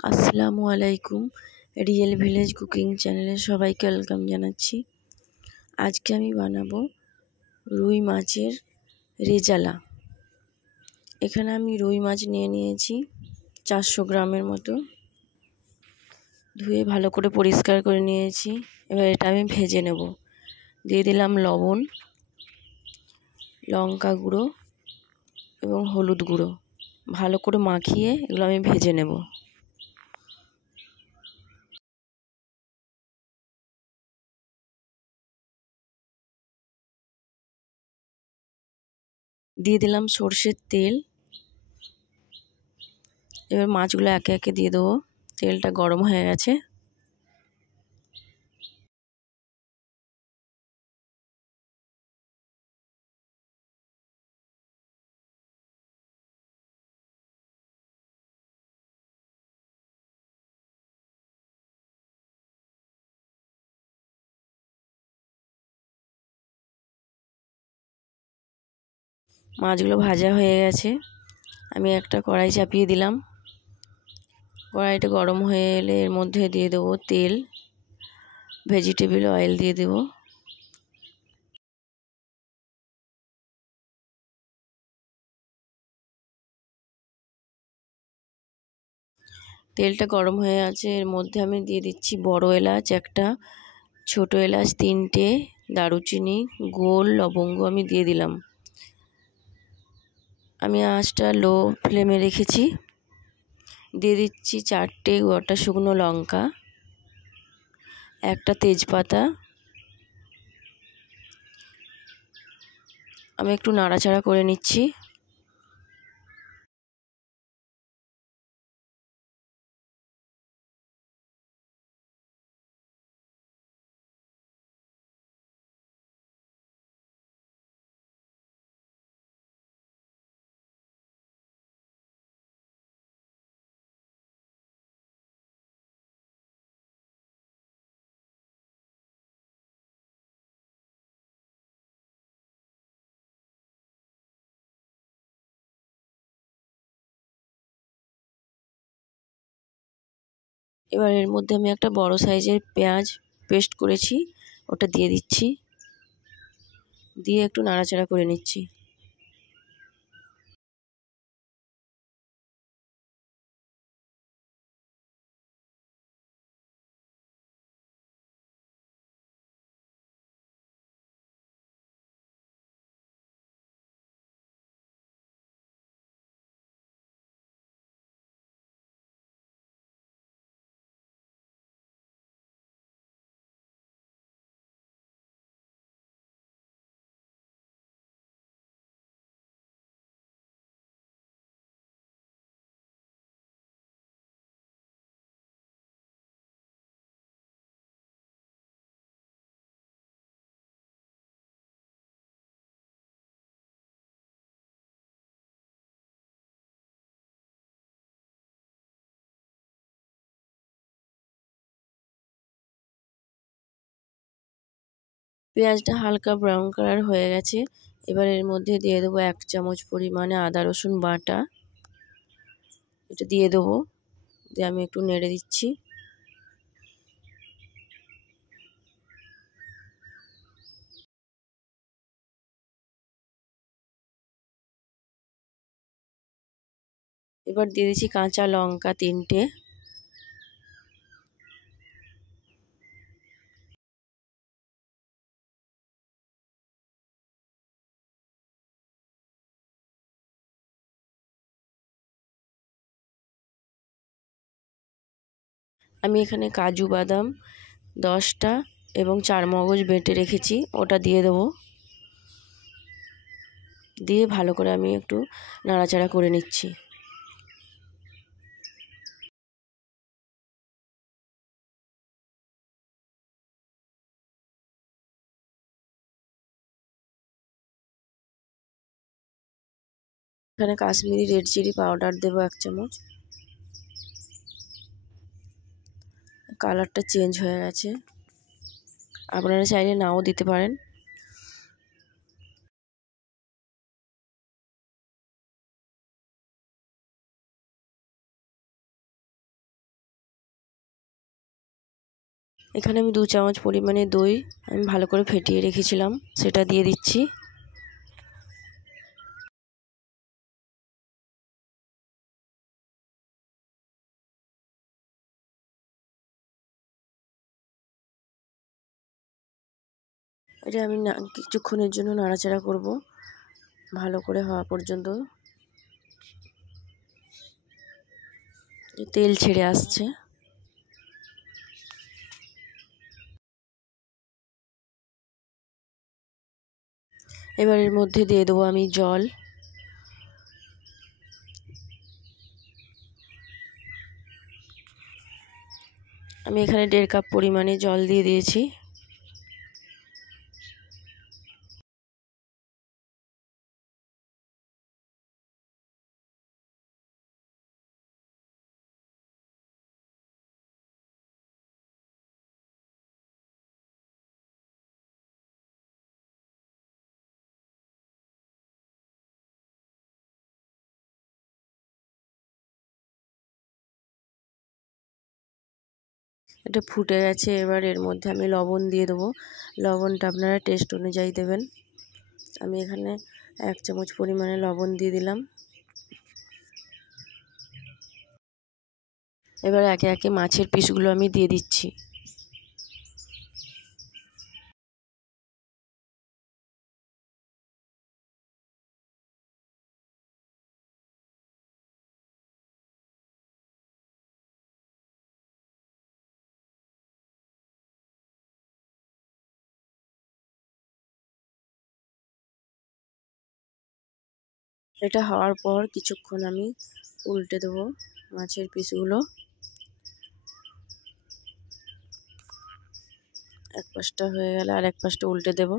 আসসালামু আলাইকুম। Real village cooking চ্যানেলে সবাইকে ওয়েলকাম জানাচ্ছি। আজকে আমি বানাবো রুই মাছের রেজালা। এখানে আমি রুই মাছ নিয়ে নিয়েছি 400 গ্রামের মতো। ধুয়ে ভালো করে পরিষ্কার করে নিয়েছি। এবার এটা আমি ভেজে নেব। দিয়ে দিলাম লবণ, লঙ্কা গুঁড়ো এবং হলুদ গুঁড়ো। ভালো করে মাখিয়ে এগুলো আমি ভেজে নেব। দিয়ে দিলাম সর্ষের তেল। এবার মাছগুলো একে একে দিয়ে দেবো। তেলটা গরম হয়ে গেছে। মাছগুলো ভাজা হয়ে গেছে। আমি একটা কড়াই চাপিয়ে দিলাম। কড়াইটা গরম হয়ে এলে এর মধ্যে দিয়ে দেবো তেল, ভেজিটেবল অয়েল দিয়ে দেবো। তেলটা গরম হয়ে আছে, এর মধ্যে আমি দিয়ে দিচ্ছি বড় এলাচ একটা, ছোট এলাচ 3টে, দারুচিনি, গোল লবঙ্গ আমি দিয়ে দিলাম। আমি আঁচটা লো ফ্লেমে রেখেছি। দিয়ে দিচ্ছি 4টে গোটা শুকনো লঙ্কা, একটা তেজপাতা। আমি একটু নাড়াচাড়া করে নিচ্ছি। এবার এর মধ্যে আমি একটা বড় সাইজের পেঁয়াজ পেস্ট করেছি, ওটা দিয়ে দিচ্ছি। দিয়ে একটু নাড়াচাড়া করে নিচ্ছি। পেঁয়াজটা হালকা ব্রাউন কালার হয়ে গেছে। এবার এর মধ্যে দিয়ে দেবো 1 চামচ পরিমাণে আদা রসুন বাটা। এটা দিয়ে দেবো। দিয়ে আমি একটু নেড়ে দিচ্ছি। এবার দিয়ে দিচ্ছি কাঁচা লঙ্কা 3টে। আমি এখানে কাজু বাদাম 10টা এবং চারমগজ বেটে রেখেছি, ওটা দিয়ে দেবো। দিয়ে ভালো করে আমি একটু নাড়াচাড়া করে নিচ্ছি। এখানে কাশ্মীরি রেড চিলি পাউডার দেবো 1 চামচ। কালারটা চেঞ্জ হয়ে গেছে, আপনারা চাইলে নাও দিতে পারেন। এখানে আমি 2 চামচ পরিমাণে দই আমি ভালো করে ফেটিয়ে রেখেছিলাম, সেটা দিয়ে দিচ্ছি। এটা আমি কিছুক্ষণের জন্য নাড়াচাড়া করব ভালো করে হওয়া পর্যন্ত। তেল ছেড়ে আসছে। এবার এর মধ্যে দিয়ে দেবো আমি জল। আমি এখানে 1.5 কাপ পরিমাণে জল দিয়ে দিয়েছি। এটা ফুটে গেছে। এবার এর মধ্যে আমি লবণ দিয়ে দেবো। লবণটা আপনারা টেস্ট অনুযায়ী দেবেন। আমি এখানে 1 চামচ পরিমাণে লবণ দিয়ে দিলাম। এবার একে একে মাছের পিসগুলো আমি দিয়ে দিচ্ছি। এটা হওয়ার পর কিছুক্ষণ আমি উল্টে দেবো মাছের পিসগুলো। এক পাশটা হয়ে গেলে আর এক পাশটা উল্টে দেব।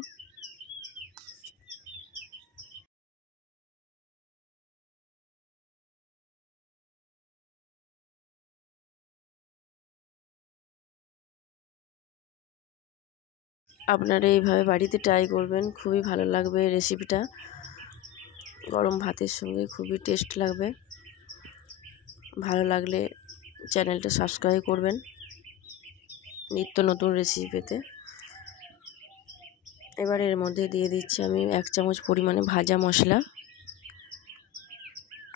আপনারা এইভাবে বাড়িতে ট্রাই করবেন, খুবই ভালো লাগবে এই রেসিপিটা। গরম ভাতের সঙ্গে খুবই টেস্ট লাগবে। ভালো লাগলে চ্যানেলটা সাবস্ক্রাইব করবেন নিত্য নতুন রেসিপি পেতে। এবার এর মধ্যে দিয়ে দিচ্ছি আমি 1 চামচ পরিমাণে ভাজা মশলা,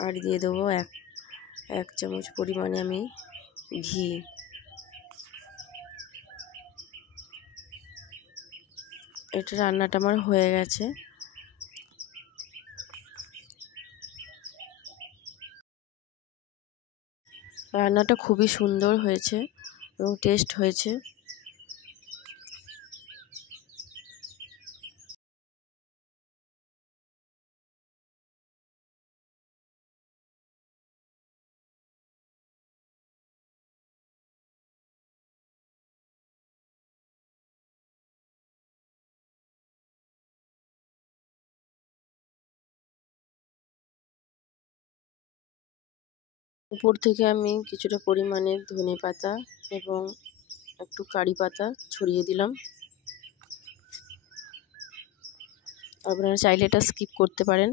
আর দিয়ে দেবো এক চামচ পরিমাণে আমি ঘি। এটা রান্নাটা আমার হয়ে গেছে। রান্নাটা খুবই সুন্দর হয়েছে এবং টেস্ট হয়েছে। উপর থেকে আমি কিছুটা পরিমাণে ধনেপাতা এবং একটু কারি পাতা ছড়িয়ে দিলাম। আপনারা চাইলে এটা স্কিপ করতে পারেন।